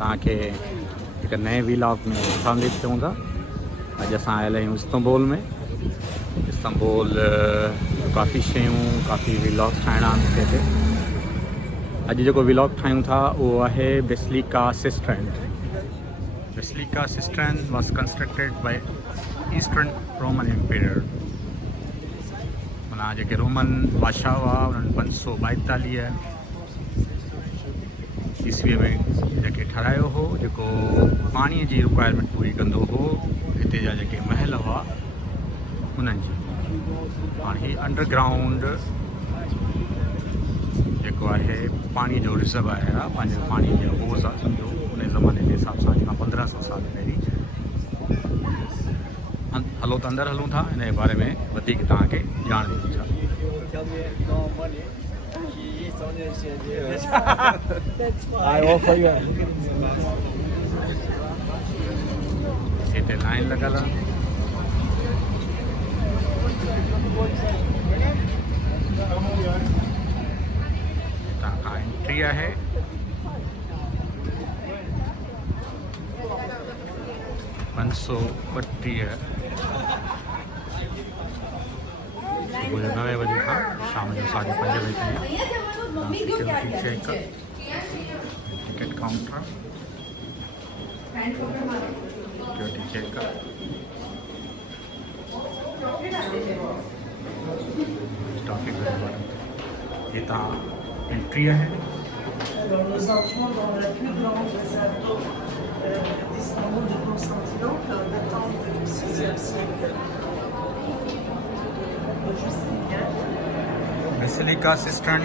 तव्हांखे हिकु नए व्लॉग में शामिल थियूं था। अॼु असां आयल आहियूं इस्तंबुल में। इस्तंबुल काफ़ी शयूं काफ़ी व्लॉग्स ठाहिणा आहिनि मूंखे हिते। अॼु जेको व्लॉग ठाहियूं था उहो आहे Basilica Cistern. Basilica Cistern was constructed by Eastern Roman Empire. माना जेके रोमन बादशाह हुआ उन्हनि 542 ईस्वीअ में जेके ठारायो हो, जेको पाणीअ जी रिक्वायरमेंट पूरी कंदो हो। हिते जा जेके महल हुआ उन्हनि जी हाणे ही अंडरग्राउंड जेको आहे पाणी जो रिजर्वायर आहे, पंहिंजो पाणी जो होज़ आहे सम्झो। उन ज़माने जे हिसाब सां खां 1500 साल पहिरीं हलो त अंदरि हलूं था। हिन जे बारे में वधीक तव्हांखे ॼाण ॾियूं था। हिते लाइन लॻल आहे। हितां खां एंट्री आहे। सुबुह जो 9 बजे खां शाम जो 5:30 बजे ताईं। Security check, ticket counter, security check, हितां एंट्री है। Alors nous entrons dans la plus grande réserve d'eau d'Istanbul de Constantinople datant du 6e siècle. Basilica cistern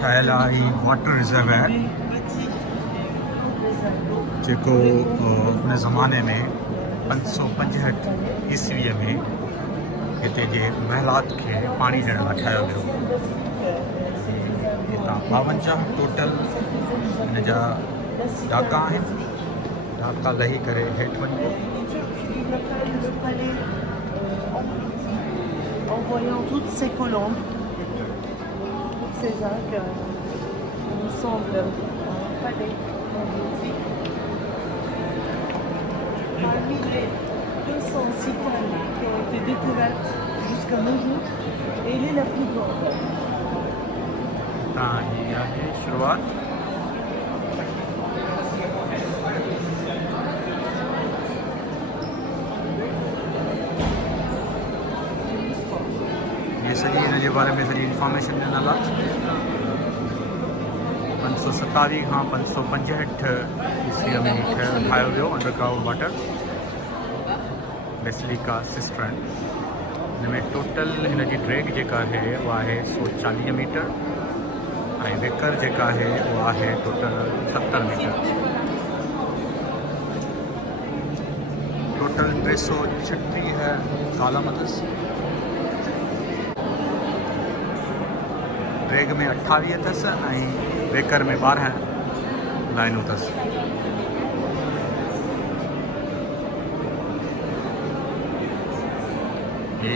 ठहियल आहे ही वाटर रिजर्वायर, जेको उन ज़माने में 565 ईस्वीअ में हिते जे महलात खे पाणी ॾियण लाइ ठाहियो वियो। हितां 52 टोटल हिन जा ॾाका आहिनि। ॾाका लही करे हेठि वञिबो। En voyant toutes ces colombes, toutes ces arcs, il me semble un palais magnifique. Parmi les 200 citernes qui ont été découvertes jusqu'à nos jours, elle est la plus grande. ये है शुरुआत। ये सॼी हिन जे बारे में सॼी इंफॉर्मेशन ॾिनल आहे। 527 खां 565 ईस्वीअ में ठाहियो वियो अंडरग्राउंड वाटर बेसिलिका सिस्टर्न। हिन में टोटल हिन जी ड्रैग जेका आहे उहा आहे 140 मीटर ऐं विकर जेका आहे उहा आहे टोटल 70 मीटर। टोटल 336 कॉलम अथसि। ड्रैग में 28 अथसि ऐं विकर में 12 लाइनूं अथसि। ये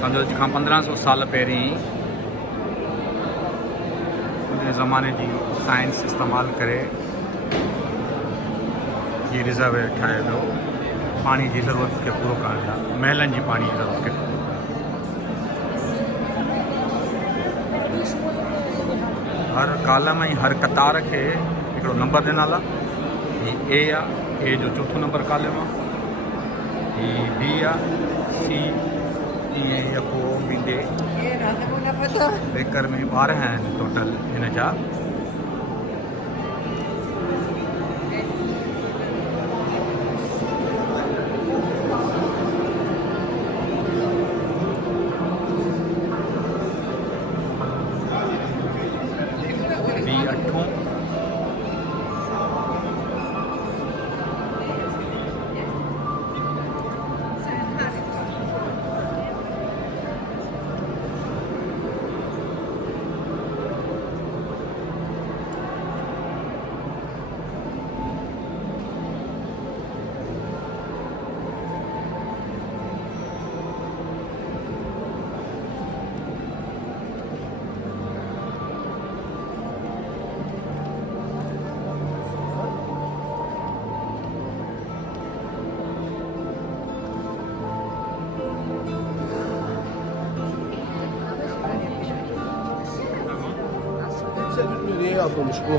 सम्झो खां 1500 साल पहिरीं ज़माने जी साइंस इस्तेमालु करे ये रिजर्वायर ठाहियो वियो पाणी जी ज़रूरत खे पूरो करण लाइ, महलनि जी पाणी जी ज़रूरत खे। हर कालम ऐं हर कतार खे हिकिड़ो नंबर ॾिनल आहे। हीअ ए आहे, ए जो चोथों नंबर कालम आहे। हीअ बी आहे, सी, ईअं या पोइ ॿींदे बेकर में 12 आहिनि टोटल हिन जा। B 8 yazmamış bu.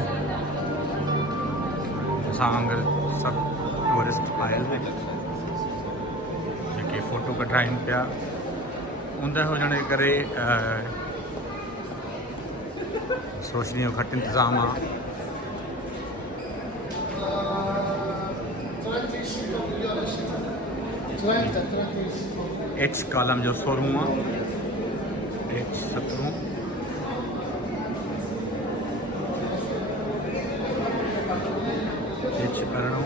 असां वांगुरु सभु टूरिस्ट आयल आहिनि जेके फ़ोटो कढाइनि पिया ऊंदहि हुजण जे करे रोशनी जो घटि इंतज़ाम आहे एच कॉलम जो शोरूम आहे H17 H18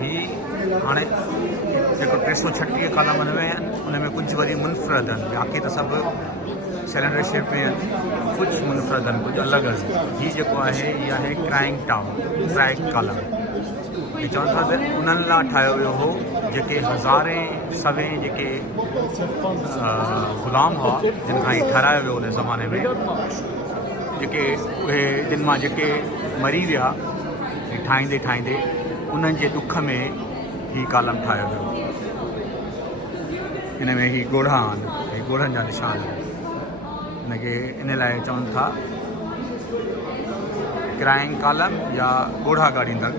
ही हाणे जेको 336 कॉलमनि में आहिनि उन में कुझु वरी मुनफ़रद आहिनि बाक़ी त सभु सिलेंडर शेप में आहिनि कुझु मुनफ़रद आहिनि कुझु अलॻि आहिनि हीअ जेको आहे हीअ आहे क्राइंग टावर क्राइंग कॉलम हीअ चवनि था त उन्हनि लाइ ठाहियो वियो हो जेके हज़ारे सवे जेके ग़ुलाम हुआ जिन खां ही ठारायो वियो उन ज़माने में जेके उहे जिन मां जेके मरी विया ठाहींदे ठाहींदे उन्हनि जे दुख में ही कॉलम ठाहियो वियो हिन में ही ॻोढ़ा आहिनि ही ॻोढ़नि जा निशान हिनखे इन लाइ चवनि था क्राइंग कॉलम या ॻोढ़ा ॻाढ़ींदड़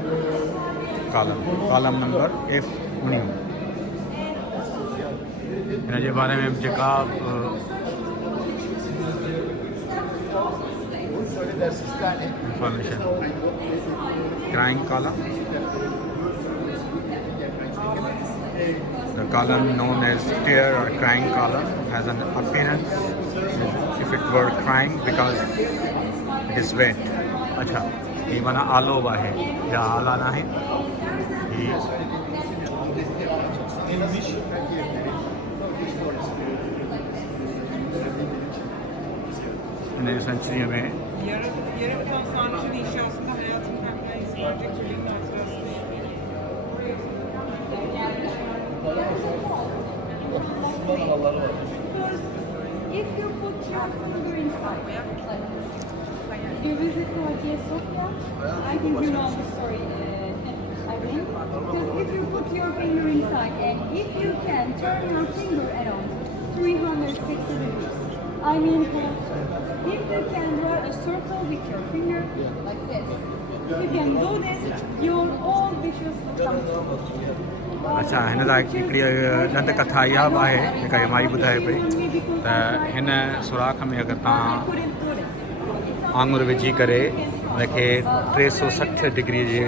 कॉलम नंबर F19 हिन जे बारे में जेका information crying column the column known as tear or crying column has an appearance if it were crying because it is wet अच्छा ये माना आलोब है या आला ना है ये नई सेंचुरी में Yaratan Sarnıcı'nın inşasında hayatın kalbine izleyecek türlerin hatırasını If you put your finger inside, you visit to Hagia Sophia, I think you know the story, I think. Because if you put your finger inside and if you can turn your finger around 360 degrees, I mean if you can draw a circle with your finger like this, if you can do this, your all wishes will come true. अच्छा हिन लाइ हिकिड़ी ॾंद कथा इहा बि आहे जेका माई ॿुधाए पई त हिन सुराख में अगरि तव्हां आङुर विझी करे हुनखे 360 डिग्री जे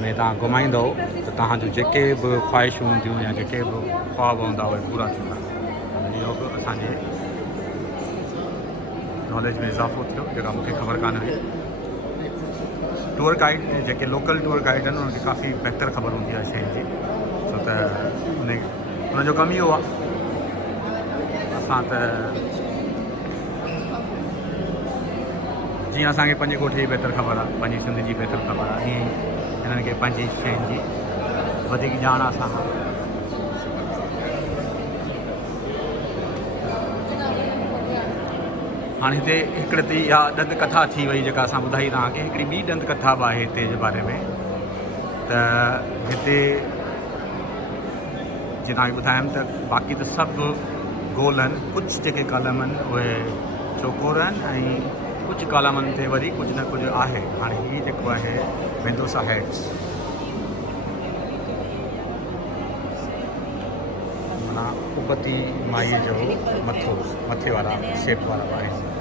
में तव्हां घुमाईंदव त तव्हांजो जेके बि ख़्वाहिशूं हूंदियूं या जेके बि ख़्वाब हूंदा उहे पूरा थींदा इहो बि असांजे नॉलेज में इज़ाफ़ो थियो जेका मूंखे ख़बर कान हुई टूर गाइड जेके लोकल टूर गाइड आहिनि उन्हनि खे काफ़ी बहितर ख़बर हूंदी आहे शइ जी छो त उनजो कमु इहो आहे असां त जीअं असांखे पंहिंजे ॻोठ जी बहितर ख़बर आहे पंहिंजी सिंध जी बहितर ख़बर आहे ईअं ई हिननि खे पंहिंजी शयुनि जी वधीक ॼाण आहे असां खां हाणे हिते हिकिड़े ते इहा ॾंद कथा थी वई जेका असां ॿुधाई तव्हांखे हिकिड़ी ॿी ॾंद कथा बि आहे हिते जे बारे में त हिते जीअं तव्हांखे ॿुधायमि त बाक़ी त सभु गोल आहिनि कुझु जेके कॉलम आहिनि उहे चौकोर आहिनि ऐं कुझु कॉलमनि ते वरी कुझु न कुझु आहे हाणे हीअ जेको आहे मेंदोसा हेड्स माना उपति माईअ जो मथे वारा शेप वारा आहिनि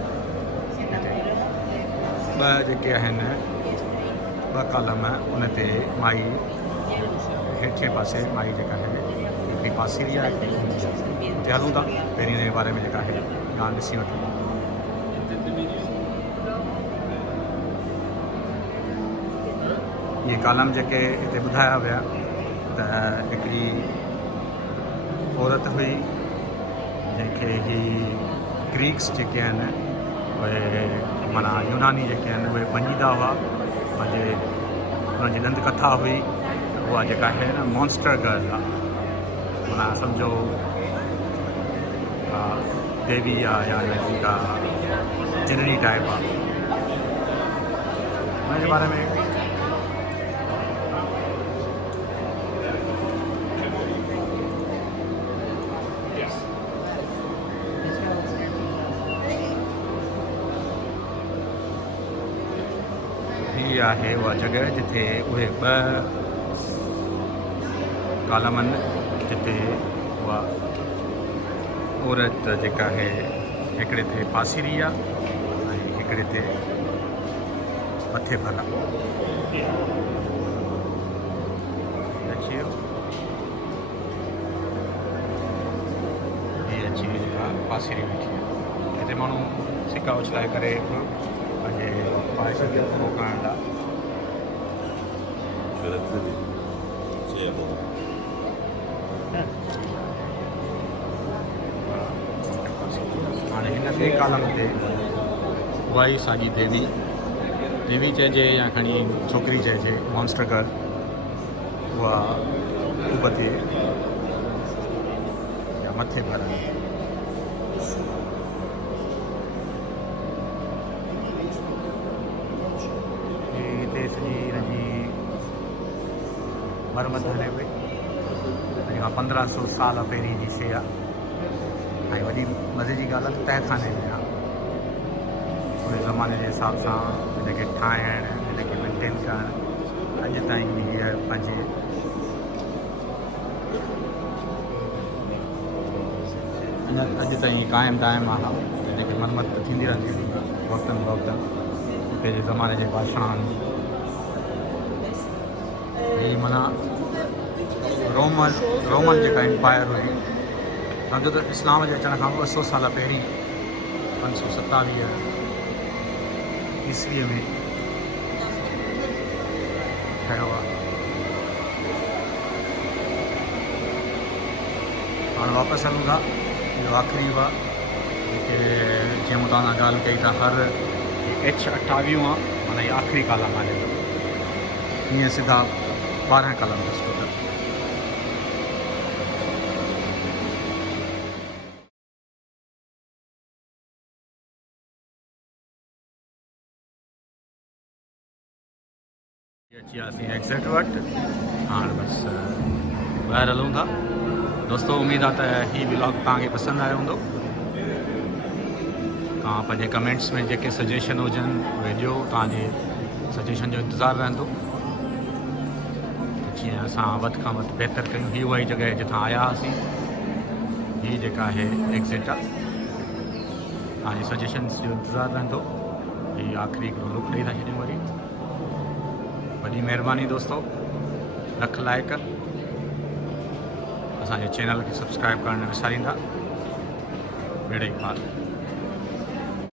ॿ जेके आहिनि ॿ कॉलम उन ते माई हेठे पासे माई जेका आहे हिकिड़ी पासीरी आहे हिते हलूं था पहिरीं हिन जे बारे में जेका आहे ॻाल्हि ॾिसी वठूं इहे कॉलम जेके हिते ॿुधाया विया त हिकिड़ी औरत हुई जंहिंखे ही ग्रीक्स जेके आहिनि उहे माना यूनानी जेके आहिनि उहे मञीदा हुआ पंहिंजे उन्हनि जी ॾंद कथा हुई उहा जेका आहे न मॉन्स्टर गर्ल आहे माना सम्झो देवी आहे या हिनजी का जिननी टाइप आहे हुनजे बारे में आहे उहा जॻह जिथे उहे 2 कालम आहिनि जिते उहा औरत जेका आहे हिकिड़े ते पासीरी आहे ऐं हिकिड़े ते मथे भला अची वियो हीअ अची जेका पासीरी वेठी आहे हिते माण्हू सिका उछलाए करे पंहिंजे पाए खे पूरो करण लाइ हाणे हिन ॿिए कालम ते उहा ई साॻी देवी चइजे या खणी छोकिरी चइजे मॉन्स्टर गर्ल उहा ऊब ते या मथे भर हिते सॼी हिनजी मरमत हले पई अॼु खां 1500 साल पहिरीं जी शइ आहे ऐं वॾी मज़े जी ॻाल्हि आहे त तहखाने में आहे उन ज़माने जे हिसाब सां हिनखे ठाहिण हिनखे मेंटेन करणु अॼु ताईं हीअ पंहिंजे अॼु ताईं क़ाइमु दाइमु आहे हिनखे मरमत थींदी रहंदी वक़्तनि वक़्तनि पंहिंजे ज़माने जे बादशाहनि हीअ माना रोमन जेका एम्पायर हुई सम्झो त इस्लाम जे अचण खां 200 साल पहिरीं 527 ईस्वीअ में ठहियो आहे हाणे वापसि हलूं था इहो आख़िरी हुआ जेके जीअं मूं तव्हां सां ॻाल्हि कई त हर H28 आहे माना इहा आख़िरी कालम आहे ईअं सिधा 12 कालम अथसि टोटल अची वियासीं एग्ज़िट वटि हाणे बसि ॿाहिरि हलूं था दोस्तो उमेदु आहे त हीअ व्लॉग तव्हांखे पसंदि आयो हूंदो तव्हां पंहिंजे कमेंट्स में जेके सजेशन हुजनि उहे ॾियो तव्हांजे सजेशन जो इंतज़ारु रहंदो जीअं असां वधि खां वधि बहितर कयूं हीअ उहा ई जॻह जितां आया हुआसीं हीअ जेका आहे एग्ज़िट आहे तव्हांजे सजेशन्स जो इंतज़ारु रहंदो हीअ आख़िरी हिकिड़ो लुक ॾेई था छॾियूं वरी वॾी महिरबानी दोस्तो लख लाइक असांजे चैनल खे सब्सक्राइब करणु न विसारींदा बेड़े पार